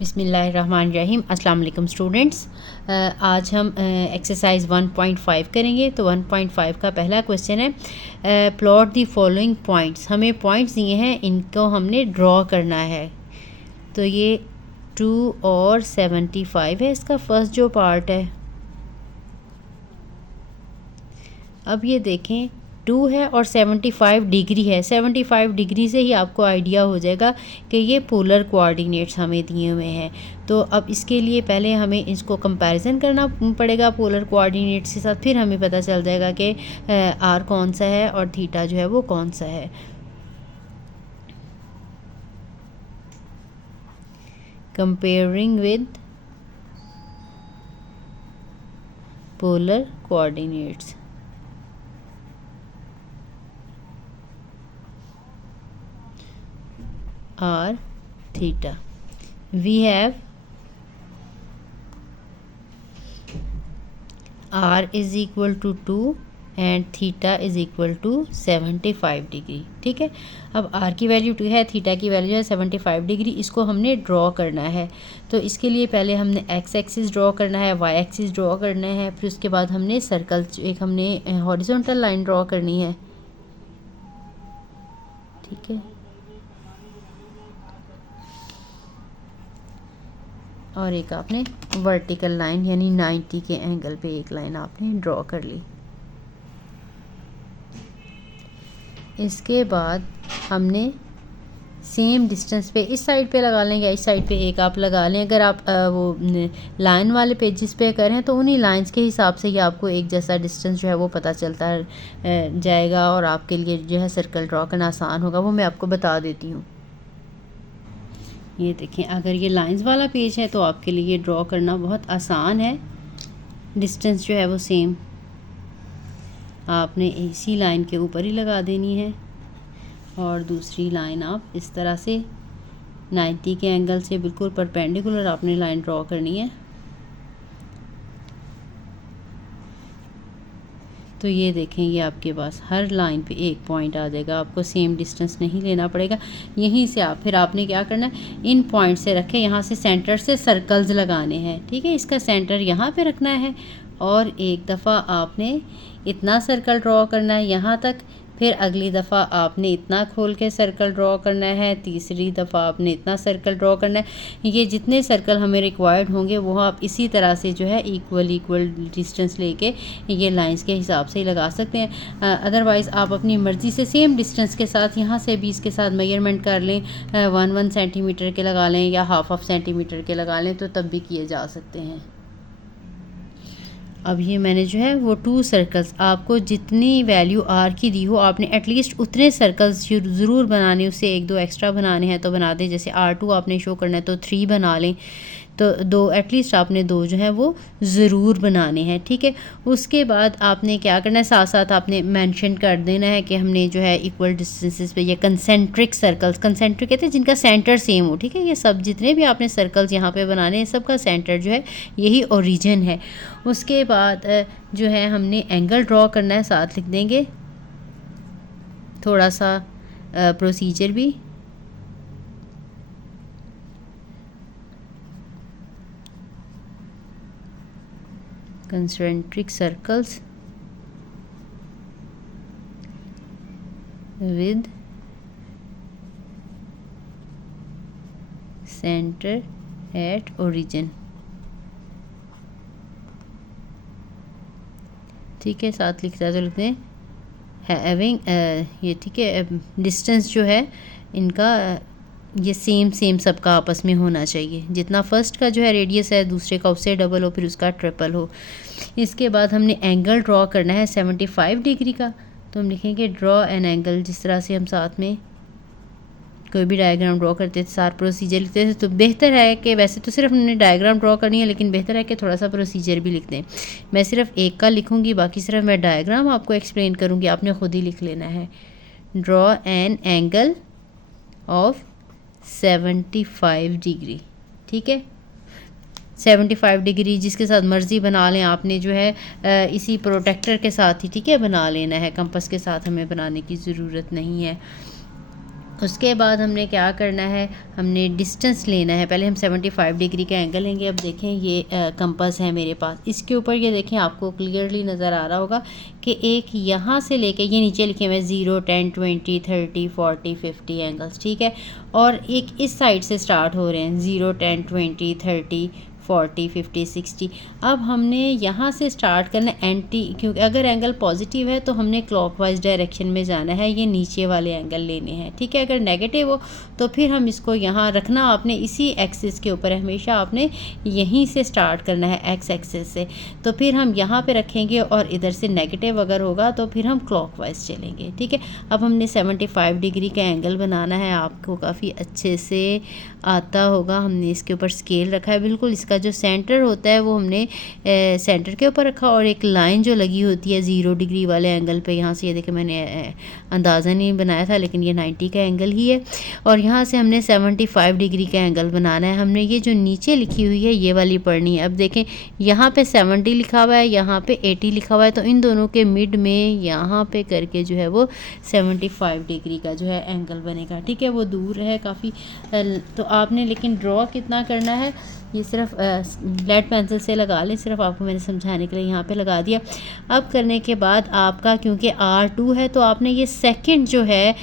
बिस्मिल्लाहिर्रहमानिर्रहीम। अस्सलाम वालेकुम स्टूडेंट्स। आज हम एक्सरसाइज 1.5 करेंगे। तो 1.5 का पहला क्वेश्चन है, प्लॉट दी फॉलोइंग पॉइंट्स। हमें पॉइंट्स दिए हैं, इनको हमने ड्रॉ करना है। तो ये 2 और 75 है, इसका फर्स्ट जो पार्ट है। अब ये देखें 2 है और 75 डिग्री है। 75 डिग्री से ही आपको आइडिया हो जाएगा कि ये पोलर कोऑर्डिनेट्स हमें दिए हुए हैं। तो अब इसके लिए पहले हमें इसको कंपैरिजन करना पड़ेगा पोलर कोऑर्डिनेट्स के साथ, फिर हमें पता चल जाएगा कि आर कौन सा है और थीटा जो है वो कौन सा है। Comparing with polar coordinates. R theta, we have R is equal to 2 and theta is equal to 75 degree. ठीक है, अब R की वैल्यू 2 है, थीटा की वैल्यू है 75 डिग्री। इसको हमने ड्रॉ करना है। तो इसके लिए पहले हमने एक्स एक्सिस ड्रॉ करना है, वाई एक्सिस ड्रॉ करना है, फिर उसके बाद हमने सर्कल, एक हमने हॉरिजॉन्टल लाइन ड्रॉ करनी है। ठीक है, और एक आपने वर्टिकल लाइन यानी 90 के एंगल पे एक लाइन आपने ड्रॉ कर ली। इसके बाद हमने सेम डिस्टेंस पे इस साइड पे लगा लेंगे, इस साइड पे एक आप लगा लें। अगर आप वो लाइन वाले पेजेस पे करें तो उन्हीं लाइंस के हिसाब से ही आपको एक जैसा डिस्टेंस जो है वो पता चलता जाएगा और आपके लिए जो है सर्कल ड्रॉ करना आसान होगा। वो मैं आपको बता देती हूँ। ये देखें, अगर ये लाइंस वाला पेज है तो आपके लिए ड्रॉ करना बहुत आसान है। डिस्टेंस जो है वो सेम आपने इसी लाइन के ऊपर ही लगा देनी है और दूसरी लाइन आप इस तरह से 90 के एंगल से बिल्कुल परपेंडिकुलर आपने लाइन ड्रॉ करनी है। तो ये देखें, ये आपके पास हर लाइन पे एक पॉइंट आ जाएगा, आपको सेम डिस्टेंस नहीं लेना पड़ेगा। यहीं से आप फिर आपने क्या करना है, इन पॉइंट से रखे, यहाँ से सेंटर से सर्कल्स लगाने हैं। ठीक है, इसका सेंटर यहाँ पे रखना है और एक दफ़ा आपने इतना सर्कल ड्रॉ करना है यहाँ तक, फिर अगली दफ़ा आपने इतना खोल के सर्कल ड्रॉ करना है, तीसरी दफ़ा आपने इतना सर्कल ड्रॉ करना है। ये जितने सर्कल हमें रिक्वायर्ड होंगे वो आप इसी तरह से जो है इक्वल डिस्टेंस लेके ये लाइंस के हिसाब से ही लगा सकते हैं। अदरवाइज़ आप अपनी मर्ज़ी से सेम डिस्टेंस के साथ यहाँ से भी इसके साथ मेजरमेंट कर लें, 1 सेंटीमीटर के लगा लें या हाफ सेंटीमीटर के लगा लें, तो तब भी किए जा सकते हैं। अब ये मैंने जो है वो 2 सर्कल्स, आपको जितनी वैल्यू आर की दी हो आपने एटलीस्ट उतने सर्कल्स ज़रूर बनाने, उससे 1-2 एक्स्ट्रा बनाने हैं तो बना दें। जैसे R2 आपने शो करना है तो 3 बना लें, तो 2 एटलीस्ट आपने 2 जो है वो ज़रूर बनाने हैं। ठीक है, उसके बाद आपने क्या करना है, साथ साथ आपने मेंशन कर देना है कि हमने जो है इक्वल डिस्टेंसेस पे ये कंसेंट्रिक सर्कल्स, कंसेंट्रिक कहते हैं जिनका सेंटर सेम हो। ठीक है, ये सब जितने भी आपने सर्कल्स यहाँ पे बनाने हैं सबका सेंटर जो है यही ओरिजिन है। उसके बाद जो है हमने एंगल ड्रॉ करना है, साथ लिख देंगे थोड़ा सा प्रोसीजर भी। concentric circles with center at origin। ठीक है, साथ लिखता है तो लिखते हैं हैविंग ये। ठीक है, डिस्टेंस जो है इनका ये सेम सबका आपस में होना चाहिए। जितना फर्स्ट का जो है रेडियस है दूसरे का उससे डबल हो, फिर उसका ट्रिपल हो। इसके बाद हमने एंगल ड्रॉ करना है 75 डिग्री का। तो हम लिखेंगे ड्रॉ एन एंगल। जिस तरह से हम साथ में कोई भी डायग्राम ड्रॉ करते थे, सारा प्रोसीजर लिखते थे, तो बेहतर है कि वैसे तो सिर्फ हमने डायग्राम ड्रॉ करनी है, लेकिन बेहतर है कि थोड़ा सा प्रोसीजर भी लिख दें। मैं सिर्फ एक का लिखूँगी, बाकी सिर्फ मैं डायग्राम आपको एक्सप्लेन करूँगी, आपने ख़ुद ही लिख लेना है। Draw an angle of 75 degree. ठीक है, 75 डिग्री जिसके साथ मर्ज़ी बना लें आपने, जो है इसी प्रोटेक्टर के साथ ही ठीक है बना लेना है, कंपास के साथ हमें बनाने की ज़रूरत नहीं है। उसके बाद हमने क्या करना है, हमने डिस्टेंस लेना है। पहले हम 75 डिग्री का एंगल लेंगे। अब देखें ये कंपास है मेरे पास, इसके ऊपर ये देखें आपको क्लियरली नज़र आ रहा होगा कि एक यहाँ से लेके ये नीचे लिखे हुए 0, 10, 20, 30, 40, 50 एंगल्स, ठीक है। और एक इस साइड से स्टार्ट हो रहे हैं 0, 10, 20, 30, 40, 50, 60। अब हमने यहाँ से स्टार्ट करना एंटी, क्योंकि अगर एंगल पॉजिटिव है तो हमने क्लॉकवाइज डायरेक्शन में जाना है, ये नीचे वाले एंगल लेने हैं, ठीक है। अगर नेगेटिव हो तो फिर हम इसको यहाँ रखना, आपने इसी एक्सिस के ऊपर है, हमेशा आपने यहीं से स्टार्ट करना है एक्स एक्सिस से। तो फिर हम यहाँ पे रखेंगे और इधर से नेगेटिव अगर होगा तो फिर हम क्लॉकवाइज चलेंगे, ठीक है। अब हमने 75 डिग्री का एंगल बनाना है, आपको काफ़ी अच्छे से आता होगा। हमने इसके ऊपर स्केल रखा है, बिल्कुल इसका जो सेंटर होता है वो हमने सेंटर के ऊपर रखा, और एक लाइन जो लगी होती है 0 डिग्री वाले एंगल पे, यहाँ से ये देखिए मैंने अंदाज़ा नहीं बनाया था लेकिन ये 90 का एंगल ही है। और यहाँ से हमने 75 डिग्री का एंगल बनाना है। हमने ये जो नीचे लिखी हुई है ये वाली पढ़नी है। अब देखें यहाँ पे 70 लिखा हुआ है, यहाँ पे 80 लिखा हुआ है, तो इन दोनों के मिड में यहाँ पे करके जो है वो 75 डिग्री का जो है एंगल बनेगा, ठीक है। वो दूर है काफ़ी, तो आपने लेकिन ड्रॉ कितना करना है ये सिर्फ लेड पेंसिल से लगा लें, सिर्फ आपको मैंने समझाने के लिए यहाँ पे लगा दिया। अब करने के बाद आपका क्योंकि R2 है तो आपने ये सेकंड जो है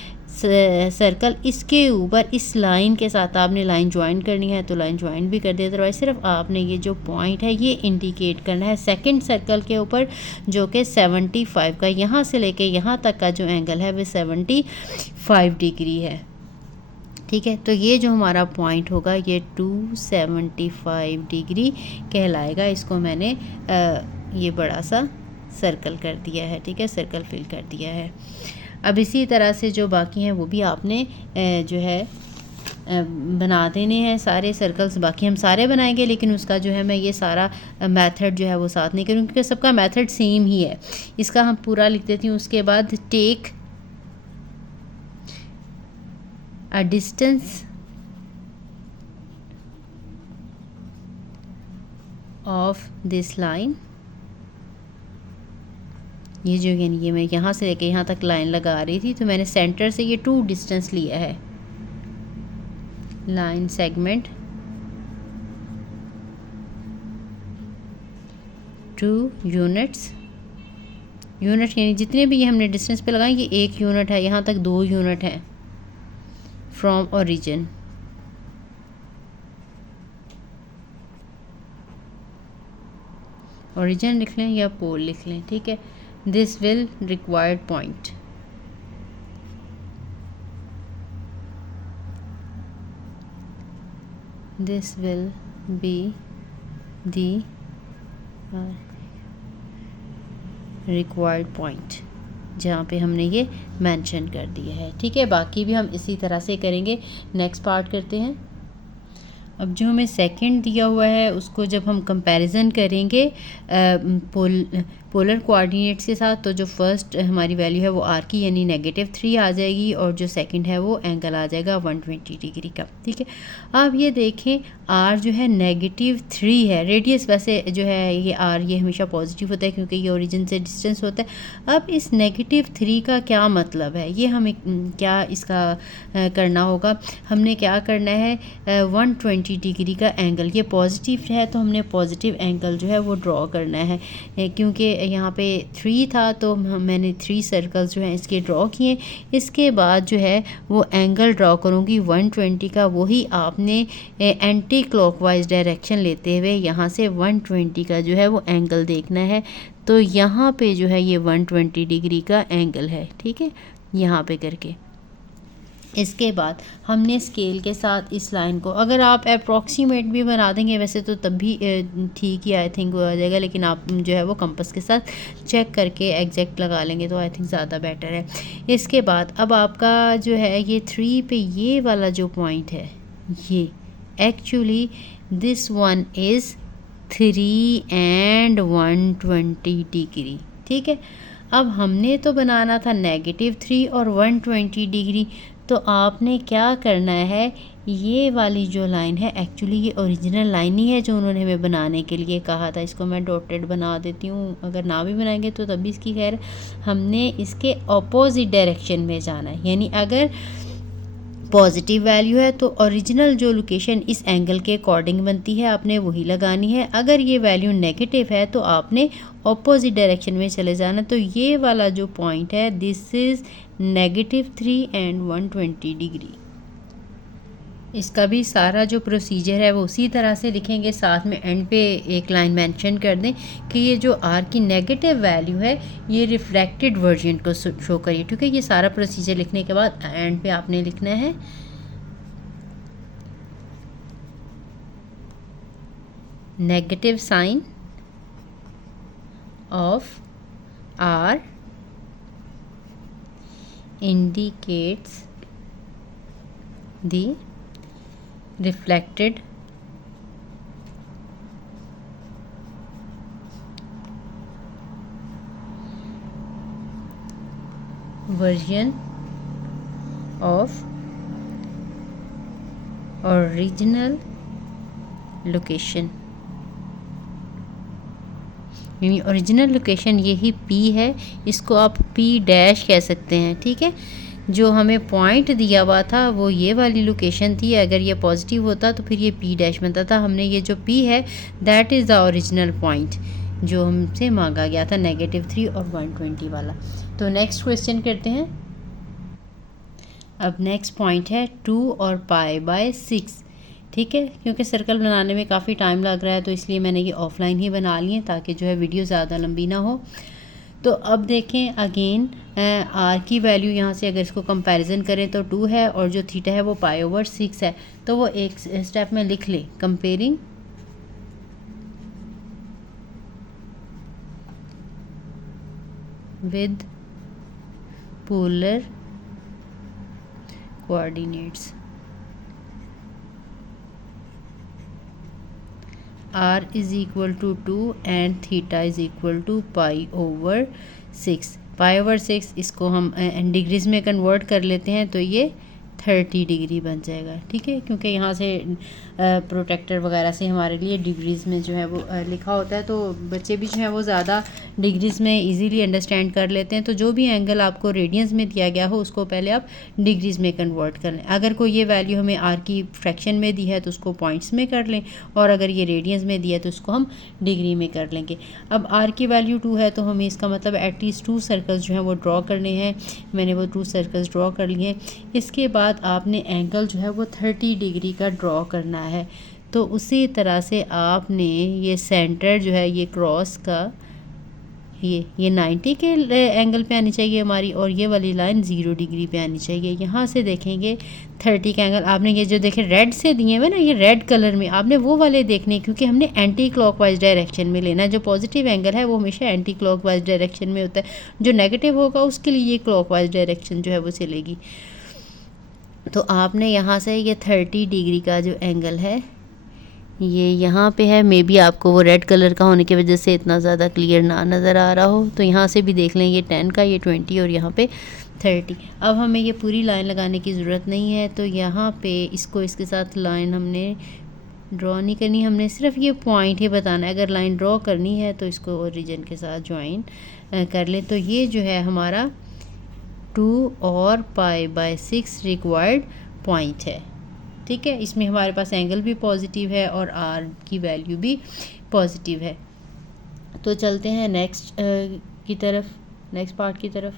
सर्कल इसके ऊपर इस लाइन के साथ आपने लाइन ज्वाइन करनी है, तो लाइन ज्वाइन भी कर दिया। अदरवाइज सिर्फ आपने ये जो पॉइंट है ये इंडिकेट करना है सेकंड सर्कल के ऊपर, जो कि 75 का, यहाँ से लेके यहाँ तक का जो एंगल है वो 75 डिग्री है, ठीक है। तो ये जो हमारा पॉइंट होगा ये 275 डिग्री कहलाएगा। इसको मैंने ये बड़ा सा सर्कल कर दिया है, ठीक है, सर्कल फिल कर दिया है। अब इसी तरह से जो बाकी हैं वो भी आपने जो है बना देने हैं सारे सर्कल्स। बाकी हम सारे बनाएंगे लेकिन उसका जो है मैं ये सारा मेथड जो है वो साथ नहीं करूँगी क्योंकि सबका मेथड सेम ही है। इसका हम पूरा लिख देती हूँ। उसके बाद take a distance of this line, ये जो यानी ये मैं यहाँ से लेके यहाँ तक लाइन लगा रही थी तो मैंने सेंटर से ये 2 डिस्टेंस लिया है। लाइन सेगमेंट 2 यूनिट्स, यूनिट यानी जितने भी ये हमने डिस्टेंस पे लगाए ये 1 यूनिट है, यहाँ तक 2 यूनिट है। फ्रॉम ओरिजिन, ओरिजिन लिख लें या पोल लिख लें, ठीक है। This will required point, this will be the required point, जहाँ पे हमने ये मेंशन कर दिया है, ठीक है। बाकी भी हम इसी तरह से करेंगे। नेक्स्ट पार्ट करते हैं। अब जो हमें सेकंड दिया हुआ है उसको जब हम कंपैरिजन करेंगे पोलर कोऑर्डिनेट्स के साथ, तो जो फर्स्ट हमारी वैल्यू है वो आर की यानी -3 आ जाएगी और जो सेकंड है वो एंगल आ जाएगा 120 डिग्री का, ठीक है। अब ये देखें आर जो है -3 है, रेडियस वैसे जो है ये आर ये हमेशा पॉजिटिव होता है क्योंकि ये ओरिजिन से डिस्टेंस होता है। अब इस -3 का क्या मतलब है, ये हमें क्या इसका करना होगा। हमने क्या करना है 120 डिग्री का एंगल, ये पॉजिटिव है तो हमने पॉजिटिव एंगल जो है वो ड्रॉ करना है। क्योंकि यहाँ पे 3 था तो मैंने 3 सर्कल्स जो हैं इसके ड्रॉ किए। इसके बाद जो है वो एंगल ड्रॉ करूँगी 120 का, वही आपने एंटी क्लॉकवाइज डायरेक्शन लेते हुए यहाँ से 120 का जो है वो एंगल देखना है। तो यहाँ पे जो है ये 120 डिग्री का एंगल है, ठीक है, यहाँ पे करके। इसके बाद हमने स्केल के साथ इस लाइन को, अगर आप अप्रॉक्सीमेट भी बना देंगे वैसे तो तब भी ठीक ही आई थिंक हो जाएगा, लेकिन आप जो है वो कंपास के साथ चेक करके एग्जैक्ट लगा लेंगे तो आई थिंक ज़्यादा बेटर है। इसके बाद अब आपका जो है ये 3 पे ये वाला जो पॉइंट है ये actually this one is 3 and 120 degree, ठीक है। अब हमने तो बनाना था -3 और 120 डिग्री, तो आपने क्या करना है, ये वाली जो लाइन है एक्चुअली ये ओरिजिनल लाइन ही है जो उन्होंने हमें बनाने के लिए कहा था। इसको मैं डॉटेड बना देती हूँ, अगर ना भी बनाएंगे तो तभी इसकी खैर। हमने इसके ऑपोजिट डायरेक्शन में जाना है, यानी अगर पॉजिटिव वैल्यू है तो ओरिजिनल जो लोकेशन इस एंगल के अकॉर्डिंग बनती है आपने वही लगानी है। अगर ये वैल्यू नेगेटिव है तो आपने ऑपोजिट डायरेक्शन में चले जाना। तो ये वाला जो पॉइंट है दिस इज़ -3 एंड 120 डिग्री। इसका भी सारा जो प्रोसीजर है वो उसी तरह से लिखेंगे। साथ में एंड पे एक लाइन मेंशन कर दें कि ये जो आर की नेगेटिव वैल्यू है ये रिफ्लेक्टेड वर्जन को शो करिए। ठीक है, ये सारा प्रोसीजर लिखने के बाद एंड पे आपने लिखना है negative sign of r indicates the reflected version of original location। Original location यही P है, इसको आप P डैश कह सकते हैं। ठीक है, जो हमें पॉइंट दिया हुआ था वो ये वाली लोकेशन थी। अगर ये पॉजिटिव होता तो फिर ये P डैश बनता था। हमने ये जो P है that is the original point जो हमसे मांगा गया था, -3 और 120 वाला। तो नेक्स्ट क्वेश्चन करते हैं। अब नेक्स्ट पॉइंट है 2 और π/6। ठीक है, क्योंकि सर्कल बनाने में काफ़ी टाइम लग रहा है तो इसलिए मैंने ये ऑफलाइन ही बना लिए ताकि जो है वीडियो ज़्यादा लंबी ना हो। तो अब देखें अगेन आर की वैल्यू यहाँ से अगर इसको कंपैरिजन करें तो 2 है और जो थीटा है वो π/6 है। तो वो एक स्टेप में लिख लें, comparing with polar coordinates. r is equal to 2 and theta is equal to π/6। π/6 इसको हम डिग्रीज में कन्वर्ट कर लेते हैं तो ये 30 डिग्री बन जाएगा। ठीक है, क्योंकि यहाँ से प्रोटेक्टर वगैरह से हमारे लिए डिग्रीज़ में जो है वो लिखा होता है तो बच्चे भी जो है वो ज़्यादा डिग्रीज़ में इजीली अंडरस्टैंड कर लेते हैं। तो जो भी एंगल आपको रेडियंस में दिया गया हो उसको पहले आप डिग्रीज़ में कन्वर्ट कर लें। अगर कोई ये वैल्यू हमें आर की फ्रैक्शन में दी है तो उसको पॉइंट्स में कर लें और अगर ये रेडियंस में दिया है तो उसको हम डिग्री में कर लेंगे। अब आर की वैल्यू 2 है तो हमें इसका मतलब एटलीस्ट 2 सर्कल्स जो हैं वो ड्रॉ करने हैं। मैंने वो 2 सर्कल्स ड्रॉ कर लिए हैं। इसके बाद आपने एंगल जो है वो 30 डिग्री का ड्रॉ करना है। तो उसी तरह से आपने ये सेंटर जो है ये क्रॉस का ये 90 के एंगल पे आनी चाहिए हमारी और ये वाली लाइन 0 डिग्री पे आनी चाहिए। यहाँ से देखेंगे 30 का एंगल आपने ये जो देखे रेड से दिए हुए ना, ये रेड कलर में आपने वो वाले देखने क्योंकि हमने एंटी क्लॉकवाइज डायरेक्शन में लेना है। जो पॉजिटिव एंगल है वो हमेशा एंटी क्लॉकवाइज डायरेक्शन में होता है, जो नेगेटिव होगा उसके लिए ये क्लॉकवाइज डायरेक्शन जो है वो चलेगी। तो आपने यहाँ से ये 30 डिग्री का जो एंगल है ये यहाँ पे है। मे बी आपको वो रेड कलर का होने की वजह से इतना ज़्यादा क्लियर ना नज़र आ रहा हो, तो यहाँ से भी देख लें ये 10 का, ये 20 और यहाँ पे 30। अब हमें ये पूरी लाइन लगाने की ज़रूरत नहीं है, तो यहाँ पे इसको इसके साथ लाइन हमने ड्रॉ नहीं करनी, हमने सिर्फ ये पॉइंट ही बताना है। अगर लाइन ड्रॉ करनी है तो इसको ओरिजिन के साथ ज्वाइन कर ले। तो ये जो है हमारा 2 और π/6 रिक्वायर्ड पॉइंट है। ठीक है, इसमें हमारे पास एंगल भी पॉजिटिव है और आर की वैल्यू भी पॉजिटिव है। तो चलते हैं नेक्स्ट की तरफ, नेक्स्ट पार्ट की तरफ।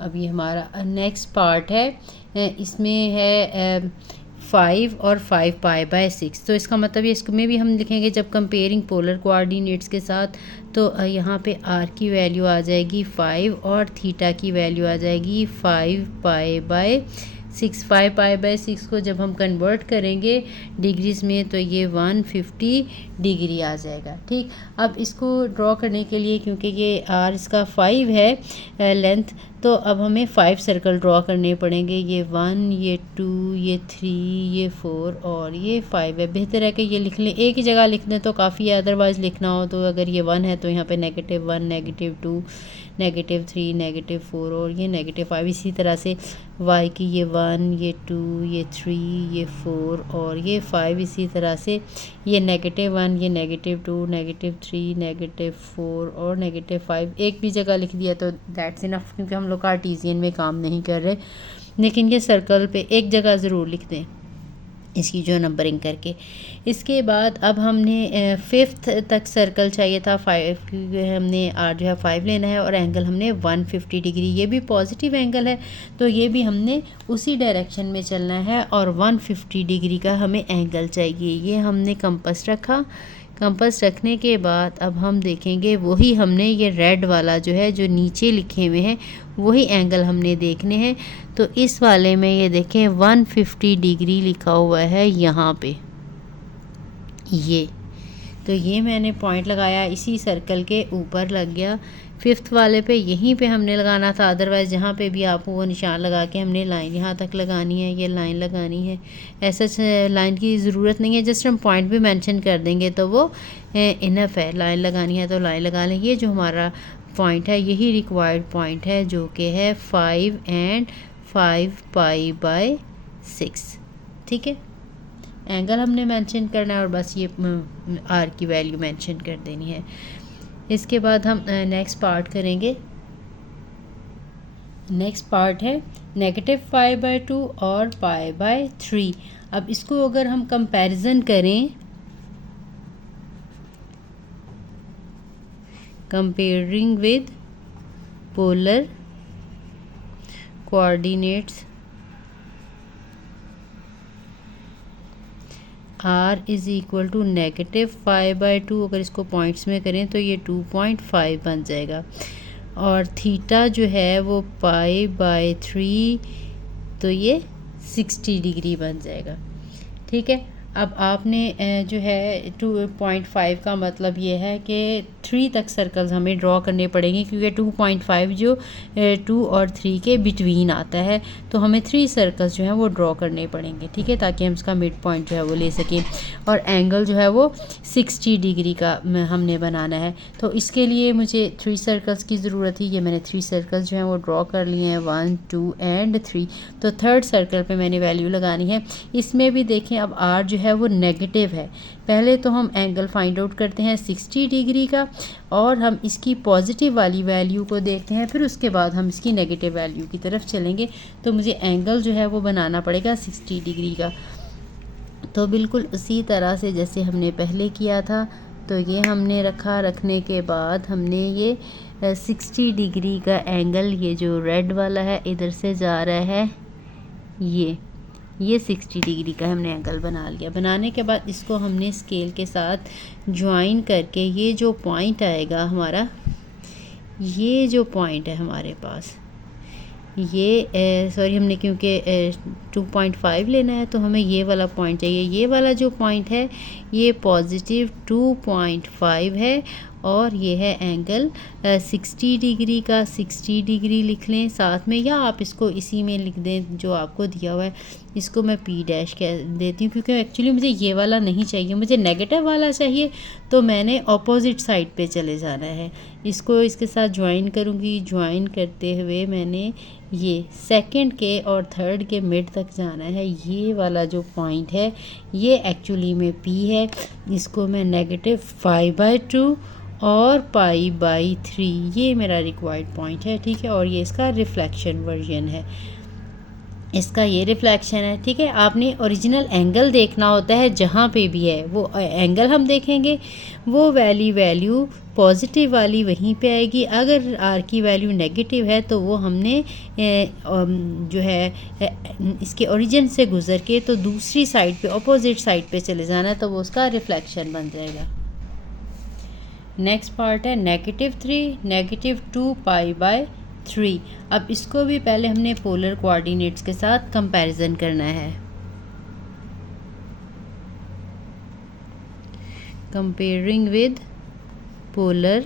अब ये हमारा नेक्स्ट पार्ट है, इसमें है 5 और 5 π/6। तो इसका मतलब ये इसमें भी हम लिखेंगे जब कंपेयरिंग पोलर कोऑर्डिनेट्स के साथ, तो यहाँ पे आर की वैल्यू आ जाएगी 5 और थीटा की वैल्यू आ जाएगी 5 π/6। 5 π/6 को जब हम कन्वर्ट करेंगे डिग्रीज़ में तो ये 150 डिग्री आ जाएगा। ठीक, अब इसको ड्रॉ करने के लिए क्योंकि ये आर इसका 5 है लेंथ, तो अब हमें 5 सर्कल ड्रॉ करने पड़ेंगे। ये 1, ये 2, ये 3, ये 4 और ये 5 है। बेहतर है कि ये लिख लें, एक ही जगह लिख दें तो काफ़ी है, अदरवाइज़ लिखना हो तो अगर ये 1 है तो यहाँ पे -1, -2, -3, -4 और ये -5। इसी तरह से y की ये 1, ये 2, ये 3, ये 4 और ये 5। इसी तरह से ये -1, ये -2, -3, -4 और -5 एक भी जगह लिख दिया तो दैट्स इनफ, क्योंकि हम लोग कार्टेशियन में काम नहीं कर रहे। लेकिन ये सर्कल पे एक जगह ज़रूर लिख दें इसकी जो नंबरिंग करके। इसके बाद अब हमने 5th तक सर्कल चाहिए था, 5 हमने आर जो है 5 लेना है और एंगल हमने 150 डिग्री, ये भी पॉजिटिव एंगल है तो ये भी हमने उसी डायरेक्शन में चलना है और 150 डिग्री का हमें एंगल चाहिए। ये हमने कंपास रखा। कंपास रखने के बाद अब हम देखेंगे वही हमने ये रेड वाला जो है जो नीचे लिखे हुए हैं वही एंगल हमने देखने हैं। तो इस वाले में ये देखें 150 डिग्री लिखा हुआ है यहाँ पे, ये तो ये मैंने पॉइंट लगाया, इसी सर्कल के ऊपर लग गया। 5th वाले पे यहीं पे हमने लगाना था, अदरवाइज़ जहाँ पे भी आपको वो निशान लगा के हमने लाइन यहाँ तक लगानी है, ये लाइन लगानी है। ऐसा लाइन की ज़रूरत नहीं है, जस्ट हम पॉइंट भी मेंशन कर देंगे तो वो इनफ है। लाइन लगानी है तो लाइन लगा लें। ये जो हमारा पॉइंट है यही रिक्वायर्ड पॉइंट है जो कि है 5 एंड 5 पाई बाय 6। ठीक है, एंगल हमने मेंशन करना है और बस ये आर की वैल्यू मेंशन कर देनी है। इसके बाद हम नेक्स्ट पार्ट करेंगे। नेक्स्ट पार्ट है -5/2 और π/3। अब इसको अगर हम कंपैरिजन करें, comparing with polar coordinates r is equal to -5/2, अगर इसको पॉइंट्स में करें तो ये 2.5 बन जाएगा और थीटा जो है वो π/3 तो ये 60 डिग्री बन जाएगा। ठीक है, अब आपने जो है 2.5 का मतलब ये है कि 3 तक सर्कल्स हमें ड्रॉ करने पड़ेंगे क्योंकि 2.5 जो 2 और 3 के बिटवीन आता है, तो हमें 3 सर्कल्स जो हैं वो ड्रॉ करने पड़ेंगे। ठीक है, ताकि हम इसका मिड पॉइंट जो है वो ले सकें और एंगल जो है वो 60 डिग्री का हमने बनाना है। तो इसके लिए मुझे 3 सर्कल्स की ज़रूरत थी। ये मैंने 3 सर्कल्स जो हैं वो ड्रॉ कर लिए हैं, 1 2 एंड 3। तो 3rd सर्कल पे मैंने वैल्यू लगानी है। इसमें भी देखें अब आर जो है वो नेगेटिव है। पहले तो हम एंगल फाइंड आउट करते हैं 60 डिग्री का और हम इसकी पॉजिटिव वाली वैल्यू को देखते हैं, फिर उसके बाद हम इसकी नेगेटिव वैल्यू की तरफ चलेंगे। तो मुझे एंगल जो है वो बनाना पड़ेगा 60 डिग्री का। तो बिल्कुल उसी तरह से जैसे हमने पहले किया था, तो ये हमने रखा। रखने के बाद हमने ये 60 डिग्री का एंगल, ये जो रेड वाला है इधर से जा रहा है, ये 60 डिग्री का हमने एंगल बना लिया। बनाने के बाद इसको हमने स्केल के साथ ज्वाइन करके ये जो पॉइंट आएगा हमारा, ये जो पॉइंट है हमारे पास, ये सॉरी हमने क्योंकि 2.5 लेना है तो हमें ये वाला पॉइंट चाहिए। ये वाला जो पॉइंट है ये पॉजिटिव 2.5 है और ये है एंगल 60 डिग्री का। 60 डिग्री लिख लें साथ में, या आप इसको इसी में लिख दें जो आपको दिया हुआ है। इसको मैं P' कह देती हूँ क्योंकि एक्चुअली मुझे ये वाला नहीं चाहिए, मुझे नेगेटिव वाला चाहिए। तो मैंने ऑपोजिट साइड पे चले जाना है। इसको इसके साथ ज्वाइन करूँगी। ज्वाइन करते हुए मैंने ये 2nd के और 3rd के मिड तक जाना है। ये वाला जो पॉइंट है ये एक्चुअली में P है। इसको मैं -5/2 और π/3, ये मेरा रिक्वायर्ड पॉइंट है। ठीक है, और ये इसका रिफ्लेक्शन वर्जन है, इसका ये रिफ्लेक्शन है। ठीक है, आपने ओरिजिनल एंगल देखना होता है जहाँ पे भी है वो एंगल हम देखेंगे, वो वैल्यू पॉजिटिव वाली वहीं पे आएगी। अगर आर की वैल्यू नेगेटिव है तो वो हमने जो है इसके ओरिजिन से गुज़र के तो दूसरी साइड पे, अपोजिट साइड पे चले जाना, तो वो उसका रिफ्लेक्शन बन जाएगा। नेक्स्ट पार्ट है -3, -2 π/3। अब इसको भी पहले हमने पोलर कोऑर्डिनेट्स के साथ कंपैरिजन करना है। Comparing with polar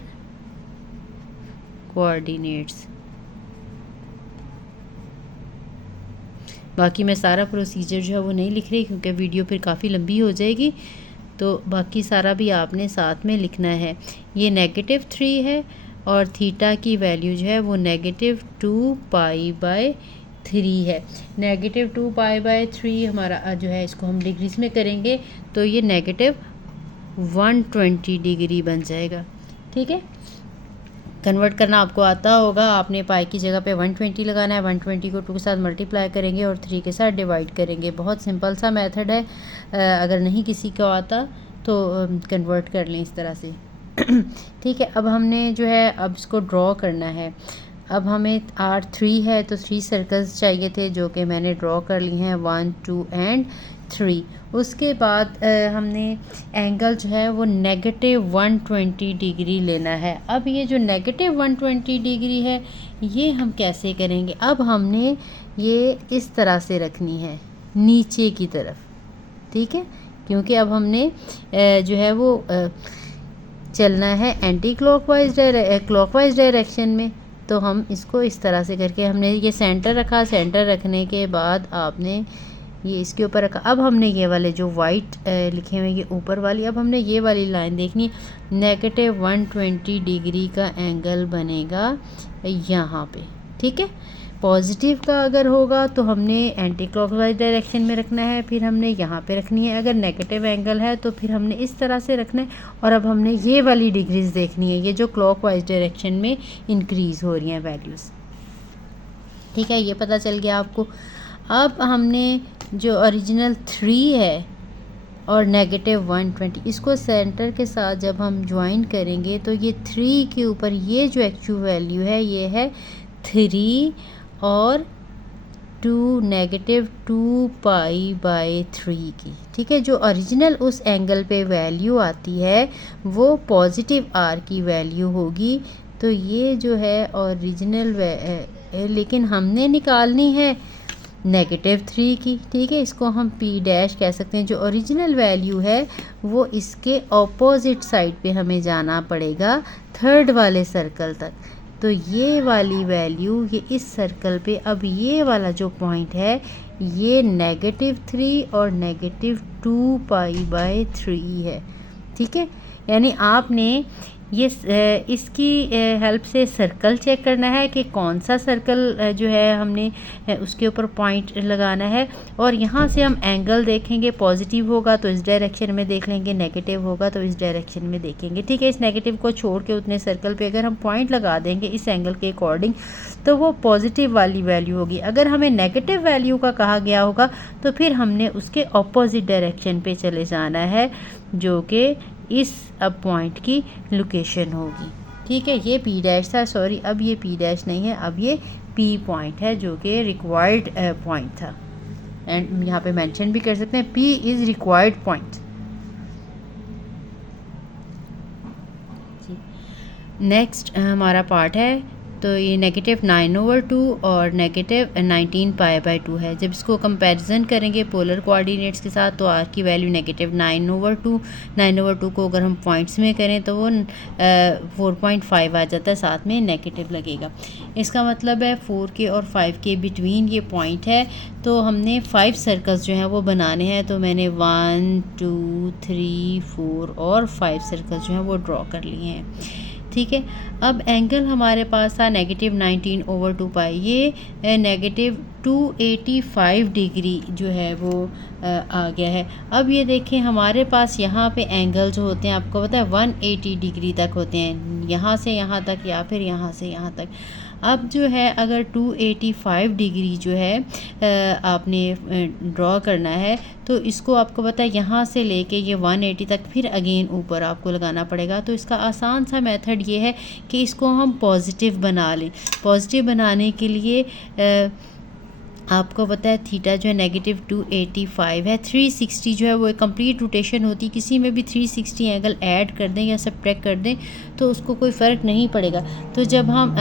coordinates. बाकी मैं सारा प्रोसीजर जो है वो नहीं लिख रही क्योंकि वीडियो फिर काफ़ी लंबी हो जाएगी, तो बाकी सारा भी आपने साथ में लिखना है। ये -3 है और थीटा की वैल्यू जो है वो -2 π/3 है। -2 π/3 हमारा जो है, इसको हम डिग्रीज में करेंगे तो ये -120 डिग्री बन जाएगा। ठीक है, कन्वर्ट करना आपको आता होगा। आपने पाई की जगह पे 120 लगाना है, 120 को 2 के साथ मल्टीप्लाई करेंगे और 3 के साथ डिवाइड करेंगे। बहुत सिंपल सा मेथड है, अगर नहीं किसी को आता तो कन्वर्ट कर लें इस तरह से। ठीक है, अब हमने जो है अब इसको ड्रॉ करना है। अब हमें R3 है तो 3 सर्कल्स चाहिए थे जो कि मैंने ड्रॉ कर लिए हैं, 1 2 एंड 3। उसके बाद हमने एंगल जो है वो -120 डिग्री लेना है। अब ये जो -120 डिग्री है ये हम कैसे करेंगे? अब हमने ये इस तरह से रखनी है नीचे की तरफ, ठीक है, क्योंकि अब हमने जो है वो चलना है एंटी क्लॉकवाइज डायरेक्शन में। तो हम इसको इस तरह से करके हमने ये सेंटर रखा। सेंटर रखने के बाद आपने ये इसके ऊपर रखा। अब हमने ये वाले जो वाइट लिखे हुए ये ऊपर वाली, अब हमने ये वाली लाइन देखनी, -120 डिग्री का एंगल बनेगा यहाँ पे, ठीक है। पॉजिटिव का अगर होगा तो हमने एंटी क्लॉकवाइज डायरेक्शन में रखना है, फिर हमने यहाँ पे रखनी है। अगर नेगेटिव एंगल है तो फिर हमने इस तरह से रखना है। और अब हमने ये वाली डिग्रीज देखनी है, ये जो क्लॉकवाइज डायरेक्शन में इंक्रीज़ हो रही हैं वैल्यूज़, ठीक है, ये पता चल गया आपको। अब हमने जो ओरिजिनल 3 है और -120 इसको सेंटर के साथ जब हम ज्वाइन करेंगे तो ये 3 के ऊपर ये जो एक्चुअल वैल्यू है ये है 3 और 2 -2 π/3 की, ठीक है। जो ओरिजिनल उस एंगल पे वैल्यू आती है वो पॉजिटिव r की वैल्यू होगी। तो ये जो है ओरिजिनल लेकिन हमने निकालनी है -3 की, ठीक है। इसको हम P' कह सकते हैं। जो ओरिजिनल वैल्यू है वो इसके ऑपोजिट साइड पे हमें जाना पड़ेगा, थर्ड वाले सर्कल तक। तो ये वाली वैल्यू ये इस सर्कल पे, अब ये वाला जो पॉइंट है ये -3 और -2 π/3 है, ठीक है। यानी आपने ये इसकी हेल्प से सर्कल चेक करना है कि कौन सा सर्कल जो है हमने उसके ऊपर पॉइंट लगाना है। और यहाँ से हम एंगल देखेंगे, पॉजिटिव होगा तो इस डायरेक्शन में देख लेंगे, नेगेटिव होगा तो इस डायरेक्शन में देखेंगे, ठीक है। इस नेगेटिव को छोड़ के उतने सर्कल पे अगर हम पॉइंट लगा देंगे इस एंगल के अकॉर्डिंग तो वो पॉजिटिव वाली वैल्यू होगी। अगर हमें नेगेटिव वैल्यू का कहा गया होगा तो फिर हमने उसके ऑपोजिट डायरेक्शन पे चले जाना है जो कि इस अब पॉइंट की लोकेशन होगी, ठीक है। ये P' था, सॉरी, अब ये P' नहीं है, अब ये P पॉइंट है जो कि रिक्वायर्ड पॉइंट था। एंड यहाँ पे मेंशन भी कर सकते हैं P is required point. Next हमारा पार्ट है तो ये -9/2 और -19 π/2 है। जब इसको कंपैरिजन करेंगे पोलर कोऑर्डिनेट्स के साथ तो r की वैल्यू -9/2, 9/2 को अगर हम पॉइंट्स में करें तो वो 4.5 आ जाता है, साथ में नेगेटिव लगेगा। इसका मतलब है 4 के और 5 के बिटवीन ये पॉइंट है। तो हमने 5 सर्कल्स जो हैं वो बनाने हैं। तो मैंने 1 2 3 4 और 5 सर्कल्स जो हैं वो ड्रॉ कर लिए हैं, ठीक है। अब एंगल हमारे पास था -19/2 π, ये -285 डिग्री जो है वो आ गया है। अब ये देखें हमारे पास यहाँ पे एंगल जो होते हैं आपको पता है 180 डिग्री तक होते हैं, यहाँ से यहाँ तक या फिर यहाँ से यहाँ तक। अब जो है अगर 285 डिग्री जो है आपने ड्रॉ करना है तो इसको आपको पता है यहाँ से लेके ये 180 तक फिर अगेन ऊपर आपको लगाना पड़ेगा। तो इसका आसान सा मेथड ये है कि इसको हम पॉजिटिव बना लें। पॉजिटिव बनाने के लिए आपको पता है थीटा जो है -285 है, 360 जो है वो एक कंप्लीट रोटेशन होती है। किसी में भी 360 एंगल ऐड कर दें या सब्ट्रैक्ट कर दें तो उसको कोई फ़र्क नहीं पड़ेगा। तो जब हम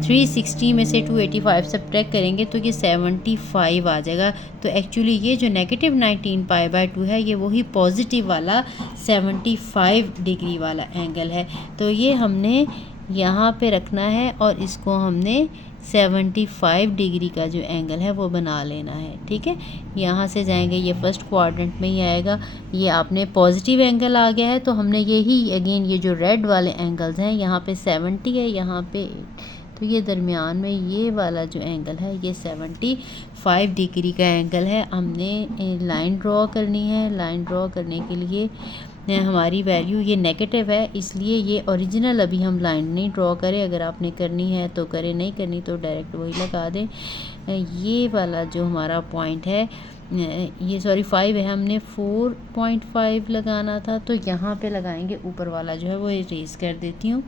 360 में से 285 सब्ट्रैक्ट करेंगे तो ये 75 आ जाएगा। तो एक्चुअली ये जो -19 π/2 है ये वही पॉजिटिव वाला 75 डिग्री वाला एंगल है। तो ये हमने यहाँ पे रखना है और इसको हमने 75 डिग्री का जो एंगल है वो बना लेना है, ठीक है। यहाँ से जाएंगे ये फर्स्ट क्वाड्रेंट में ही आएगा। ये आपने पॉजिटिव एंगल आ गया है तो हमने यही अगेन ये जो रेड वाले एंगल्स हैं यहाँ पे 70 है, यहाँ पे तो ये दरमियान में ये वाला जो एंगल है ये 75 डिग्री का एंगल है। हमने लाइन ड्रॉ करनी है। लाइन ड्रॉ करने के लिए हमारी वैल्यू ये नेगेटिव है, इसलिए ये ओरिजिनल अभी हम लाइन नहीं ड्रॉ करें। अगर आपने करनी है तो करें, नहीं करनी तो डायरेक्ट वही लगा दें। ये वाला जो हमारा पॉइंट है ये 5 है, हमने 4.5 लगाना था, तो यहाँ पे लगाएंगे। ऊपर वाला जो है वो इरेज कर देती हूँ,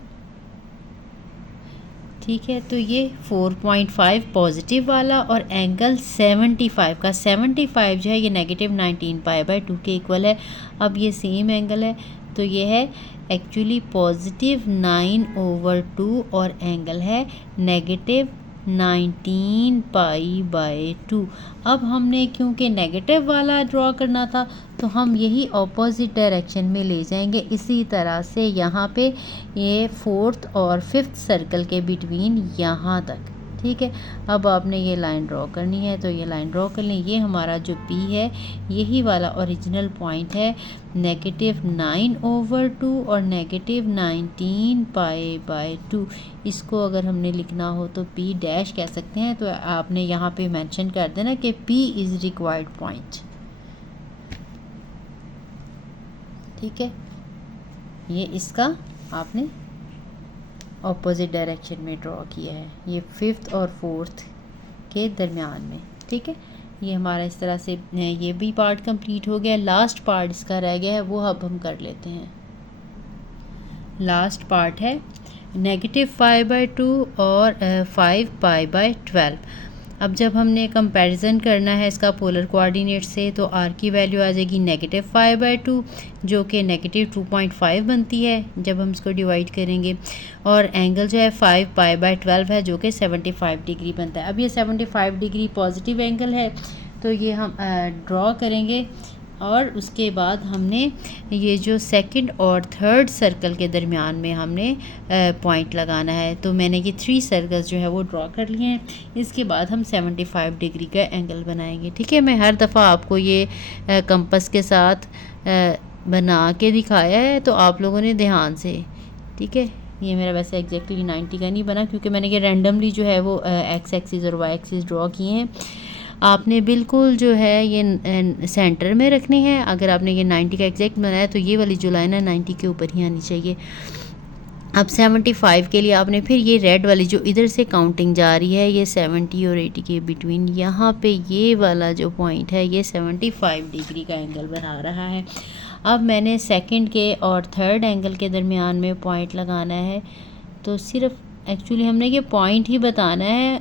ठीक है। तो ये 4.5 पॉजिटिव वाला और एंगल 75 का 75 जो है ये -19π/2 के इक्वल है। अब ये सेम एंगल है, तो ये है एक्चुअली पॉजिटिव 9/2 और एंगल है -19π/2। अब हमने क्योंकि नेगेटिव वाला ड्रॉ करना था तो हम यही ऑपोजिट डायरेक्शन में ले जाएंगे। इसी तरह से यहाँ पे ये 4th और 5th सर्कल के बिटवीन यहाँ तक, ठीक है। अब आपने ये लाइन ड्रॉ करनी है, तो ये लाइन ड्रॉ कर लें। ये हमारा जो P है यही वाला ओरिजिनल पॉइंट है, -9/2 और -19π/2। इसको अगर हमने लिखना हो तो P डैश कह सकते हैं। तो आपने यहाँ पे मेंशन कर देना कि P इज़ रिक्वायर्ड पॉइंट, ठीक है। ये इसका आपने ऑपोजिट डायरेक्शन में ड्रॉ किया है, ये 5th और 4th के दरमियान में, ठीक है। ये हमारा इस तरह से ये भी पार्ट कंप्लीट हो गया। लास्ट पार्ट इसका रह गया है, वो अब हम कर लेते हैं। लास्ट पार्ट है -π/2 और 5π/12। अब जब हमने कंपैरिजन करना है इसका पोलर कोऑर्डिनेट से, तो r की वैल्यू आ जाएगी -π/2 जो कि -2.5 बनती है जब हम इसको डिवाइड करेंगे, और एंगल जो है 5π/12 है जो कि 75 डिग्री बनता है। अब ये 75 डिग्री पॉजिटिव एंगल है, तो ये हम ड्रॉ करेंगे। और उसके बाद हमने ये जो 2nd और 3rd सर्कल के दरमियान में हमने पॉइंट लगाना है। तो मैंने ये 3 सर्कल्स जो है वो ड्रॉ कर लिए हैं। इसके बाद हम 75 डिग्री का एंगल बनाएंगे, ठीक है। मैं हर दफ़ा आपको ये कंपस के साथ बना के दिखाया है, तो आप लोगों ने ध्यान से, ठीक है। ये मेरा वैसे एग्जैक्टली 90 का नहीं बना, क्योंकि मैंने ये रैंडमली जो है वो एक्स एक्सिस और वाई एक्सिस ड्रॉ किए हैं। आपने बिल्कुल जो है ये सेंटर में रखनी है। अगर आपने ये 90 का एग्जैक्ट बनाया तो ये वाली जो लाइन है 90 के ऊपर ही आनी चाहिए। अब 75 के लिए आपने फिर ये रेड वाली जो इधर से काउंटिंग जा रही है, ये 70 और 80 के बिटवीन, यहाँ पे ये वाला जो पॉइंट है ये 75 डिग्री का एंगल बना रहा है। अब मैंने 2nd के और 3rd एंगल के दरमियान में पॉइंट लगाना है। तो सिर्फ एक्चुअली हमने ये पॉइंट ही बताना है,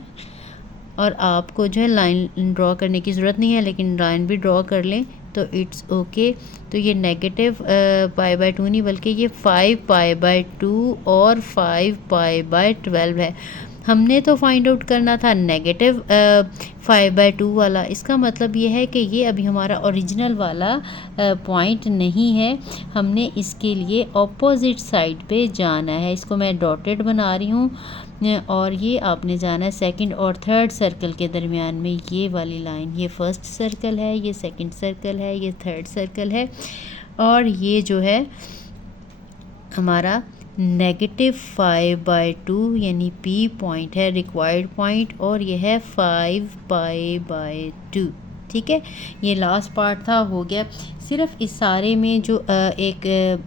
और आपको जो है लाइन ड्रॉ करने की ज़रूरत नहीं है, लेकिन लाइन भी ड्रॉ कर लें तो इट्स ओके। तो ये -π/2 नहीं बल्कि ये 5π/2 और 5π/12 है। हमने तो फाइंड आउट करना था -5/2 वाला। इसका मतलब ये है कि ये अभी हमारा ओरिजिनल वाला पॉइंट नहीं है, हमने इसके लिए ऑपोजिट साइड पे जाना है। इसको मैं डॉटेड बना रही हूँ, और ये आपने जाना है 2nd और 3rd सर्कल के दरमियान में ये वाली लाइन। ये 1st सर्कल है, ये 2nd सर्कल है, ये 3rd सर्कल है, और ये जो है हमारा -5/2 यानी P पॉइंट है, रिक्वायर्ड पॉइंट, और ये है 5π/2, ठीक है। ये लास्ट पार्ट था, हो गया। सिर्फ इस सारे में जो एक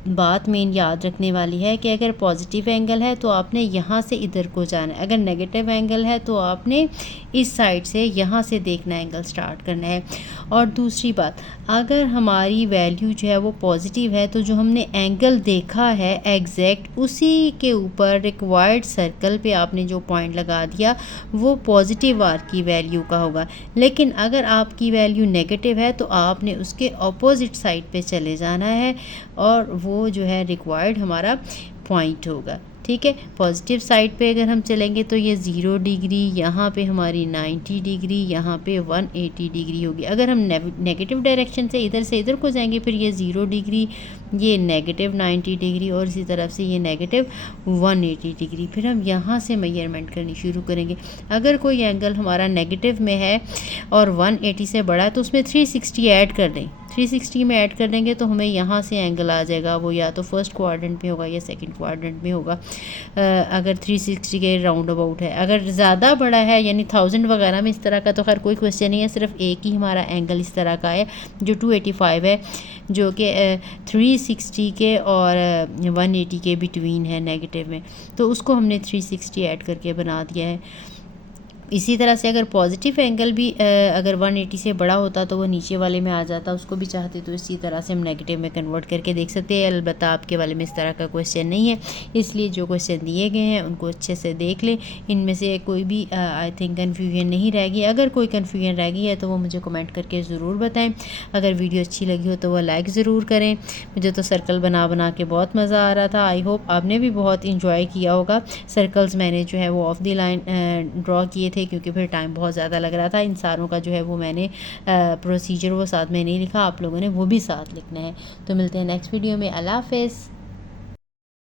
बात मेन याद रखने वाली है कि अगर पॉजिटिव एंगल है तो आपने यहाँ से इधर को जाना है, अगर नेगेटिव एंगल है तो आपने इस साइड से यहाँ से देखना एंगल स्टार्ट करना है। और दूसरी बात, अगर हमारी वैल्यू जो है वो पॉजिटिव है तो जो हमने एंगल देखा है एग्जैक्ट उसी के ऊपर रिक्वायर्ड सर्कल पे आपने जो पॉइंट लगा दिया वो पॉजिटिव आर की वैल्यू का होगा। लेकिन अगर आपकी वैल्यू नेगेटिव है तो आपने उसके ऑपोजिट साइड पे चले जाना है, और वो जो है रिक्वायर्ड हमारा पॉइंट होगा, ठीक है। पॉजिटिव साइड पे अगर हम चलेंगे तो ये 0 डिग्री, यहाँ पे हमारी 90 डिग्री, यहाँ पे 180 डिग्री होगी। अगर हम नेगेटिव डायरेक्शन से इधर को जाएंगे फिर ये 0 डिग्री, ये -90 डिग्री, और इसी तरफ से ये -180 डिग्री। फिर हम यहाँ से मेजरमेंट करनी शुरू करेंगे। अगर कोई एंगल हमारा नेगेटिव में है और 180 से बड़ा है तो उसमें 360 ऐड कर दें। 360 में ऐड कर देंगे तो हमें यहाँ से एंगल आ जाएगा, वो या तो फर्स्ट क्वाड्रेंट में होगा या सेकंड क्वाड्रेंट में होगा। अगर 360 के राउंड अबाउट है, अगर ज़्यादा बड़ा है यानी 1000 वगैरह में इस तरह का तो खैर कोई क्वेश्चन नहीं है, सिर्फ एक ही हमारा एंगल इस तरह का है जो 285 है, जो कि 360 के और 180 के बिटवीन है नेगेटिव में, तो उसको हमने 360 ऐड करके बना दिया है। इसी तरह से अगर पॉजिटिव एंगल भी अगर 180 से बड़ा होता तो वो नीचे वाले में आ जाता, उसको भी चाहते तो इसी तरह से हम नेगेटिव में कन्वर्ट करके देख सकते हैं। अलबत्ता आपके वाले में इस तरह का क्वेश्चन नहीं है, इसलिए जो क्वेश्चन दिए गए हैं उनको अच्छे से देख लें, इनमें से कोई भी आई थिंक कन्फ्यूजन नहीं रहेगी। अगर कोई कन्फ्यूजन रह गई है तो वो मुझे कमेंट करके ज़रूर बताएँ। अगर वीडियो अच्छी लगी हो तो वह लाइक ज़रूर करें। मुझे तो सर्कल बना बना के बहुत मज़ा आ रहा था, आई होप आपने भी बहुत इंजॉय किया होगा। सर्कल्स मैंने जो है वो ऑफ द लाइन ड्रॉ किए थे क्योंकि फिर टाइम बहुत ज़्यादा लग रहा था। इन सारों का जो है वो मैंने प्रोसीजर वो साथ में नहीं लिखा, आप लोगों ने वो भी साथ लिखना है। तो मिलते हैं नेक्स्ट वीडियो में। अल्लाह हाफ़िज़।